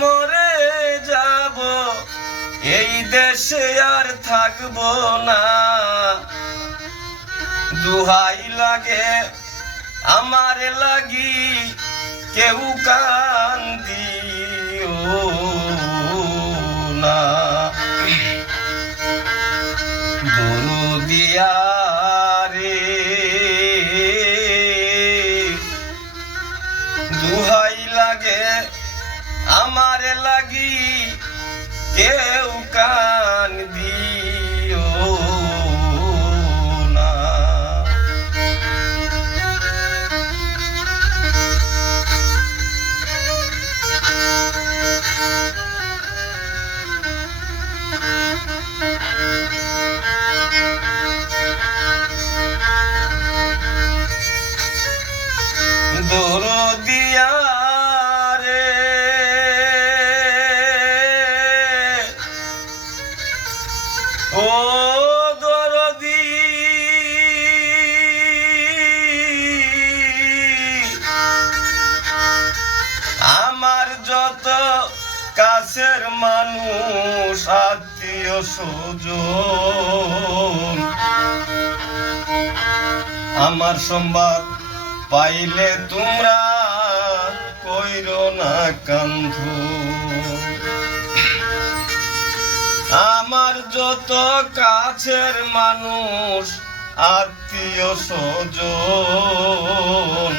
মরে যাব, এই দেশে আর থাকবো না। দুহাই লাগে আমার লাগি কেউ কান্দিও না। দরদিয়া রে দুহাই লাগে আমার লাগি কেউ কান দিও না। দরদিয়া রে ও দরদি আমার যত কাছের মানুষ আত্মীয় স্বজন, আমার সংবাদ পাইলে তোমরা কইরো না কান্ধ। আমার যত কাছের মানুষ আত্মীয় স্বজন,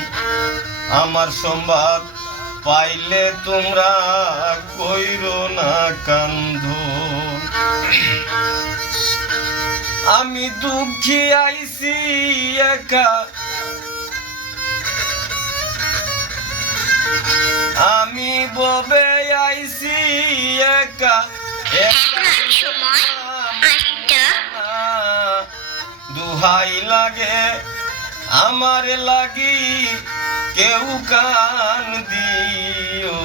আমার সংবাদ পাইলে তোমরা কইরো না কান্ধ। আমি দুঃখী আইছি একা, আমি ববে আইছি একা, দুহাই লাগে আমার লাগি কেউ কান দিও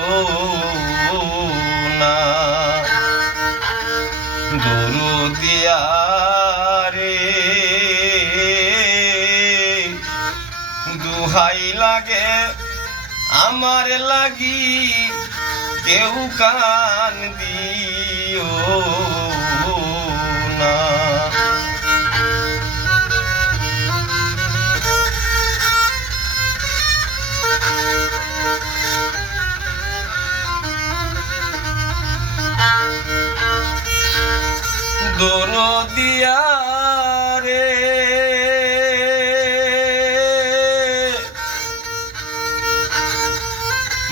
না। দরদিয়া রে দুহাই লাগে আমার লাগি কেউ কান দিও না। দরদিয়া রে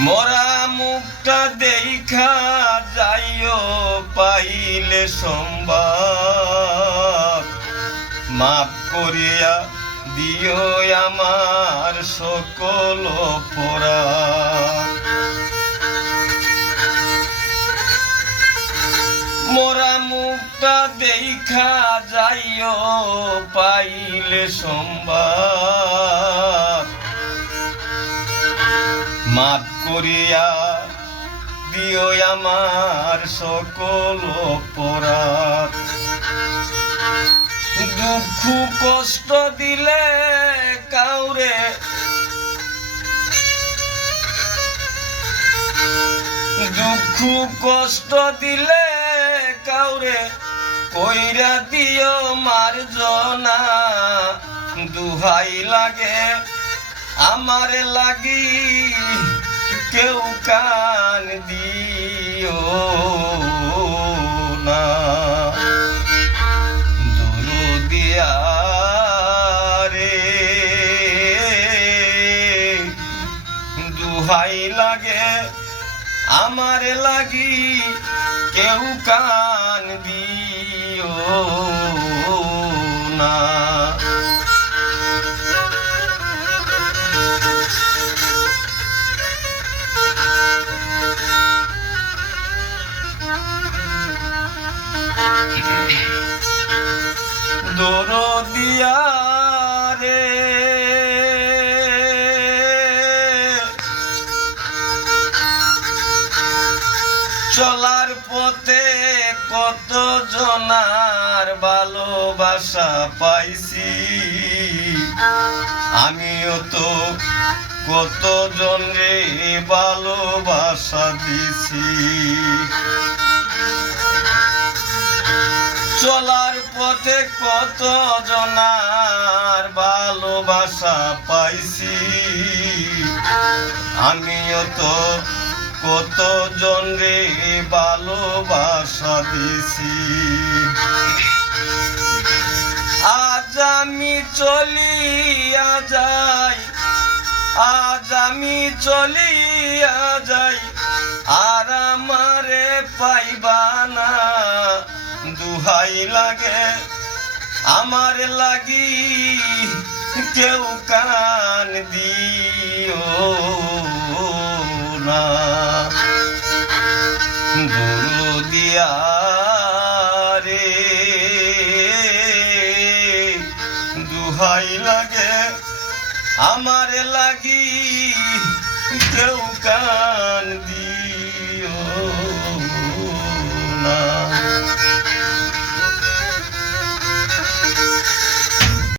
মরা মুখটা দেখা যাইও পাইলে সম্বাদ, মাফ করিয়া দিও আমার সকল অপরাধ। মোরা মুখটা দেখা যাইও পাইলে সম্বাদ, মাফ করিয়া দিও আমার সকল অপরাধ। দুঃখ কষ্ট দিলে কাউরে, দুঃখ কষ্ট দিলে কাউরে কইরা দিও মার্জনা। দুহাই লাগে আমার লাগি কেউ কান দিও না। দরদিয়া রে দুহাই লাগে আমার লাগি কেউ কান দিও না। দরদিয়া রে চলার পথে কত জনার ভালোবাসা পাইছি, আমিও তো কতজন রে ভালোবাসা দিছি, চলার পথে কত জনার ভালোবাসা পাইছি, আমিও তো কতজন রে ভালোবাসা দিছি। আজ আমি চলিয়া যাই, আজ আমি চলিয়া যাই, আর আমারে পাইবা না, দুহাই লাগে আমার লাগি কেউ কান দিও না, দরদিয়া রে দুহাই লাগে আমার লাগি কেউ কান দিও।